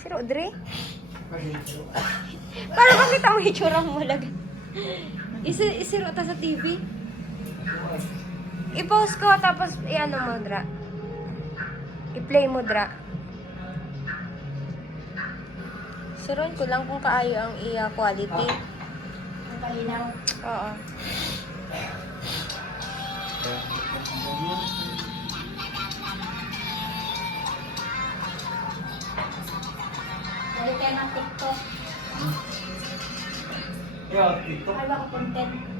Si Rodri? Para makita mo itsura mo lag. Isiro ta sa TV. I-post ko tapos i-ano mo dra. I-play mo dra. Siron ko lang kung kaayo ang iya quality. Kalinaw. Oo. Dali kayo ng TikTok. Yeah, TikTok. Ay, baka content.